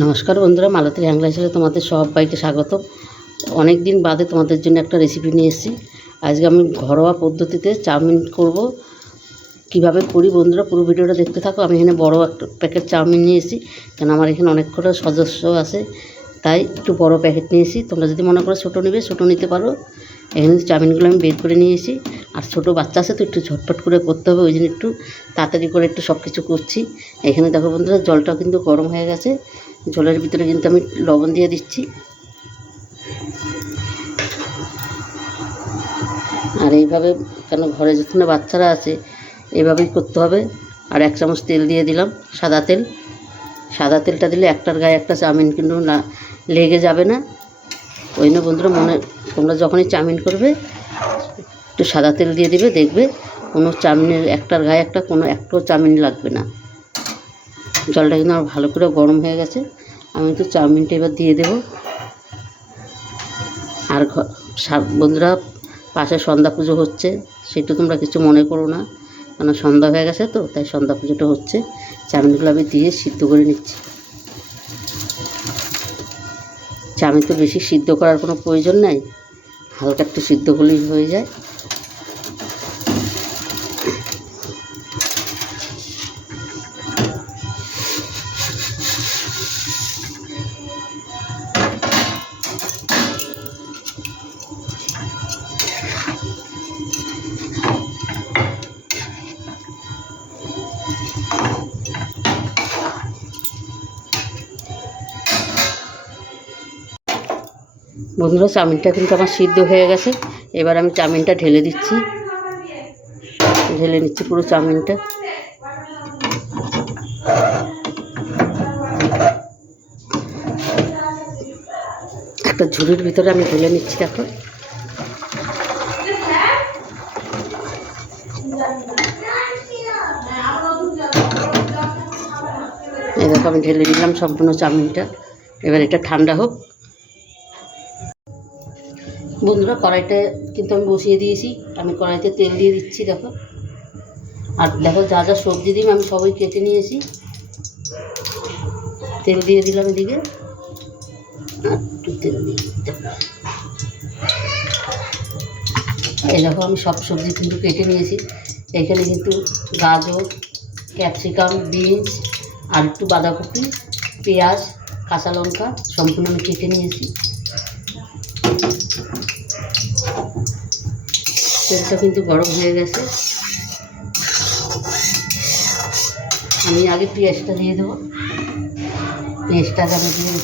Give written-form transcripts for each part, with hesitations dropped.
নমস্কার বন্ধুরা, মালতীর হ্যাংলা হিসেবে তোমাদের সবাইকে স্বাগত। অনেক দিন বাদে তোমাদের জন্য একটা রেসিপি নিয়ে এসেছি। আজকে আমি ঘরোয়া পদ্ধতিতে চাউমিন করব। কিভাবে করি বন্ধুরা, পুরো ভিডিওটা দেখতে থাকো। আমি এখানে বড় একটা প্যাকেট চাউমিন নিয়ে এসেছি, কেন আমার এখানে অনেক কটা সদস্য আছে, তাই একটু বড় প্যাকেট নিয়ে এসেছি। তোমরা যদি মনে করো ছোটো নেবে, ছোটো নিতে পারো। এখানে চাউমিনগুলো আমি বের করে নিয়ে এসেছি। আর ছোটো বাচ্চা আছে তো একটু ঝটপট করে করতে হবে, ওই জন্য একটু তাড়াতাড়ি করে একটু সব কিছু করছি। এখানে দেখো বন্ধুরা, জলটাও কিন্তু গরম হয়ে গেছে। জলের ভিতরে কিন্তু আমি লবণ দিয়ে দিচ্ছি। আর এইভাবে, কেন ঘরে যেখানে বাচ্চারা আছে, এইভাবেই করতে হবে। আর 1 চামচ তেল দিয়ে দিলাম, সাদা তেল। সাদা তেলটা দিলে একটার গায়ে একটা চাউমিন কিন্তু না লেগে যাবে না। ওই জন্য বন্ধুরা, তোমরা যখনই চাউমিন করবে একটু সাদা তেল দিয়ে দিবে, দেখবে কোনো চাউমিনের একটার গায়ে একটা একটাও চাউমিন লাগবে না। জলটা কিন্তু আমার ভালো করে গরম হয়ে গেছে। আমি তো চাউমিনটা এবার দিয়ে দেব। আর বন্ধুরা, পাশে সন্ধ্যা পুজো হচ্ছে, সেটা তোমরা কিছু মনে করো না, কেন সন্ধ্যা হয়ে গেছে তো, তাই সন্ধ্যা পুজোটা হচ্ছে। চাউমিনগুলো আমি দিয়ে সিদ্ধ করে নিচ্ছি। চাউমিন তো বেশি সিদ্ধ করার কোনো প্রয়োজন নাই, হালকা একটু সিদ্ধ করলেই হয়ে যায়। বন্ধুরা, চাউমিনটা কিন্তু আমার সিদ্ধ হয়ে গেছে। এবার আমি চাউমিনটা ঢেলে দিচ্ছি, ঢেলে নিচ্ছি পুরো চাউমিনটা। একটা ঝুড়ির ভিতরে আমি ঢেলে নিচ্ছি। দেখো, এই দেখো আমি ঢেলে দিলাম সম্পূর্ণ চাউমিনটা। এবার এটা ঠান্ডা হোক। বন্ধুরা, কড়াইটা কিন্তু আমি বসিয়ে দিয়েছি। আমি কড়াইতে তেল দিয়ে দিচ্ছি। দেখো, আর দেখো যা যা সবজি দিই আমি সবই কেটে নিয়েছি। তেল দিয়ে দিলাম এদিকে, আর একটু তেল দিয়ে দিতে। এই দেখো আমি সব সবজি কিন্তু কেটে নিয়েছি। এখানে কিন্তু গাজর, ক্যাপসিকাম, বিনস, আর একটু বাঁধাকপি, পেঁয়াজ, কাঁচা লঙ্কা সম্পূর্ণ আমি কেটে নিয়েছি। তেলটা কিন্তু গরম হয়ে গেছে। আমি আগে পেঁয়াজটা দিয়ে দেবো। পেঁয়াজটাকে আমি দিয়ে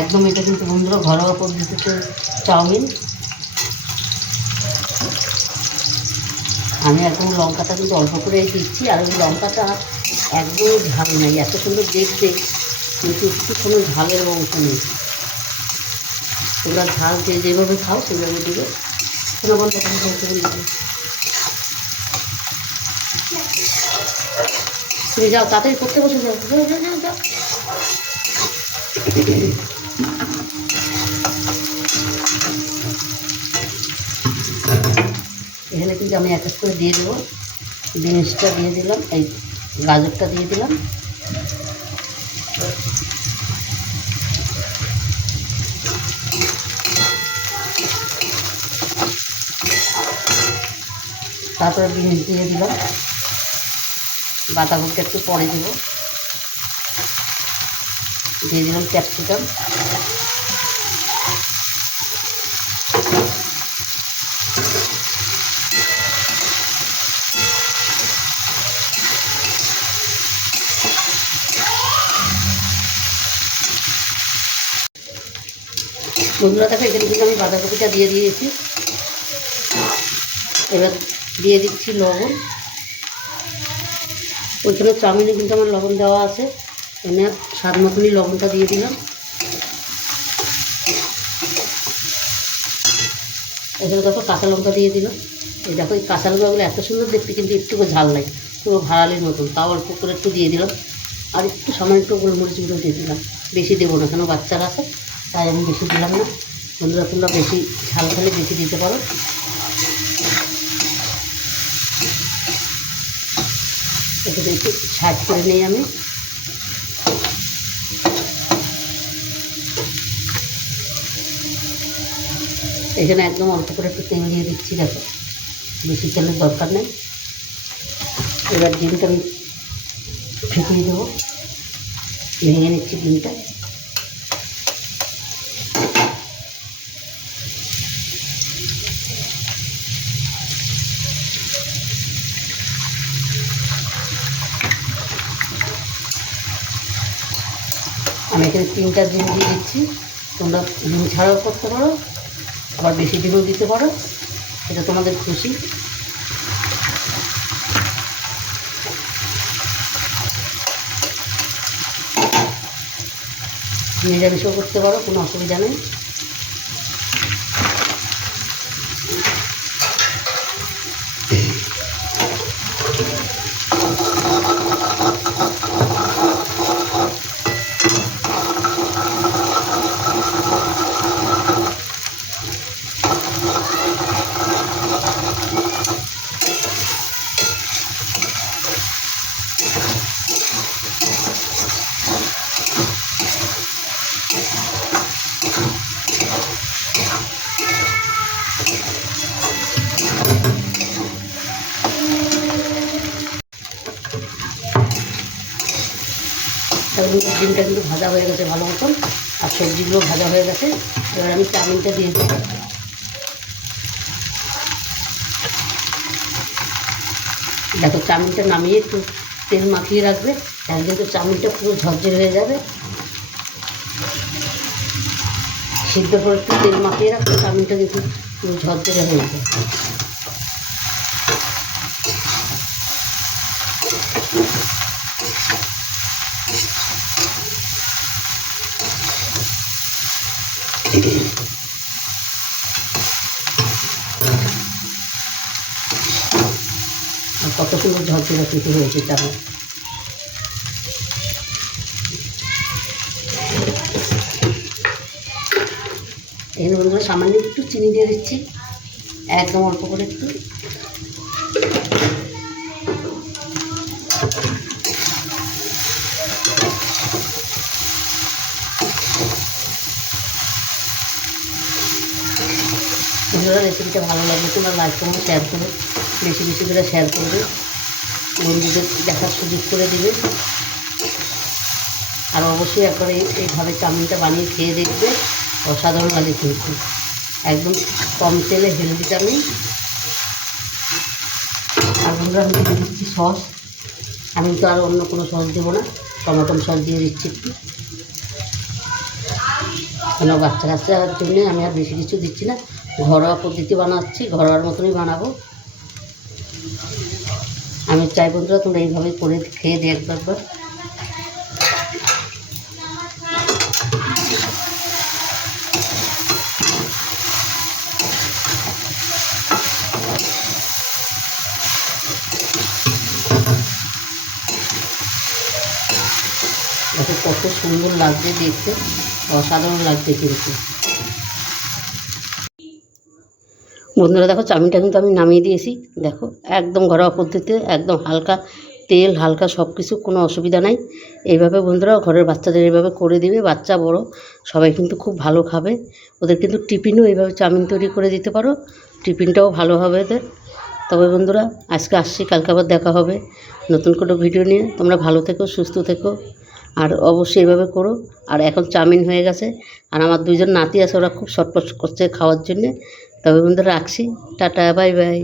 একদম, এটা কিন্তু বন্ধুরা ঘরোয়া পদ্ধতিতে চাউমিন। আমি একদম লঙ্কাটা কিন্তু অল্প করেই দিচ্ছি। আর ওই লঙ্কাটা একদমই ঝাল নেই, এত সুন্দর দেখতে, কিন্তু একটু কোনো ঝালের অংশ নেই। তোমরা ঝাল যেভাবে খাও সেভাবে দিবে। কোনো বন্ধ তুমি যাও, তাড়াতাড়ি করতে বসে যাও, যাও যাও যাও যাও। এখানে কিন্তু আমি এক এক করে দিয়ে দেবো। বিনসটা দিয়ে দিলাম, এই গাজরটা দিয়ে দিলাম। তারপরে বিনস দিয়ে দিলাম। বাঁধাকপিটা একটু পরে দেবো। দিয়ে দিলাম ক্যাপসিকাম। বন্ধুরা দেখো, এখানে কিন্তু আমি বাঁধাকপিটা দিয়ে দিয়েছি। এবার দিয়ে দিচ্ছি লবণ। ওইখানে চাউমিনে কিন্তু আমার লবণ দেওয়া আছে, এখানে স্বাদ মতনই লবণটা দিয়ে দিলাম। এখানে দেখো কাঁচা লঙ্কা দিয়ে দিলাম। এই দেখো, এই কাঁচা লঙ্কাগুলো এত সুন্দর দেখতে, কিন্তু একটুকু ঝাল নাই, পুরো ভাড়ালির মতন। তাও অল্প করে একটু দিয়ে দিলাম। আর একটু সামান্য একটু গোলমরিচ গুঁড়ো দিয়ে দিলাম। বেশি দেবো না, কেন বাচ্চারা আছে, তাই আমি বেশি দিলাম না। বন্ধুরা, তোমরা বেশি ঝাল খেলে বেশি দিতে পারো। এটাকে একটু সাইড করে নিই আমি। এখানে একদম অল্প করে একটু তেল দিয়ে দিচ্ছি, দেখো বেশি তেলের দরকার নেই। এবার ডিমটা আমি ফেটিয়ে দেবো, ভেঙে নিচ্ছি ডিমটা। আমি এখানে 3টা ডিম দিয়ে দিচ্ছি, তোমরা ডিম ছাড়াও করতে পারো, আবার বেশি ডিমও দিতে পারো, এটা তোমাদের খুশি। নিরামিষও করতে পারো, কোনো অসুবিধা নেই। তাহলে ডিমটা কিন্তু ভাজা হয়ে গেছে ভালো মতন, আর সবজিগুলো ভাজা হয়ে গেছে। এবার আমি চাউমিনটা দিয়ে দেবো। দেখো চাউমিনটা নামিয়ে একটু তেল মাখিয়ে রাখবে, তাহলে কিন্তু চাউমিনটা পুরো ঝরঝরে হয়ে যাবে। সিদ্ধ করে একটু তেল মাখিয়ে রাখবে, চাউমিনটা কিন্তু পুরো ঝরঝরে হয়ে যাবে। কত সুন্দর ঝরঝরে কিন্তু হয়েছে চাউমিন। এখানে বন্ধুরা সামান্য একটু চিনি দিয়ে দিচ্ছি, একদম অল্প করে একটু। বন্ধুরা রেসিপিটা ভালো লাগলে তোমরা লাইক করো, শেয়ার করো, বেশি বেশি করে শেয়ার করবে, বন্ধুদের দেখার সুযোগ করে দেবে। আর অবশ্যই একবার এইভাবে চাউমিনটা বানিয়ে খেয়ে দেখবে, অসাধারণ লাগে কিন্তু। একদম কম তেলে হেলদি চাউমিন। আর বন্ধুরা আমি দিয়ে দিচ্ছি সস, আমি তো আর অন্য কোনো সস দেবো না, টমেটো সস দিয়ে দিচ্ছি একটু, কেন বাচ্চা কাচ্চার জন্যে আমি আর বেশি কিছু দিচ্ছি না। ঘরোয়া পদ্ধতি বানাচ্ছি, ঘরোয়ার মতনই বানাবো। আমি চাই বন্ধুরা তোমরা এইভাবে করে খেয়ে দেখবে একবার। দেখো কত সুন্দর লাগছে দেখতে, অসাধারণ লাগছে কিন্তু। বন্ধুরা দেখো চাউমিনটা কিন্তু আমি নামিয়ে দিয়েছি, দেখো একদম ঘরোয়া পদ্ধতিতে, একদম হালকা তেল, হালকা সব কিছু, কোনো অসুবিধা নাই। এইভাবে বন্ধুরা ঘরের বাচ্চাদের এইভাবে করে দিবে, বাচ্চা বড় সবাই কিন্তু খুব ভালো খাবে। ওদের কিন্তু টিফিনও এইভাবে চাউমিন তৈরি করে দিতে পারো, টিফিনটাও ভালো হবে ওদের। তবে বন্ধুরা আজকে আসছি, কালকে আবার দেখা হবে নতুন কোনো ভিডিও নিয়ে। তোমরা ভালো থেকো, সুস্থ থেকো, আর অবশ্যই এইভাবে করো। আর এখন চাউমিন হয়ে গেছে, আর আমার 2জন নাতি আছে, ওরা খুব শটপট করছে খাওয়ার জন্যে। তবে বন্ধুরা রাখছি, টাটা, বাই বাই।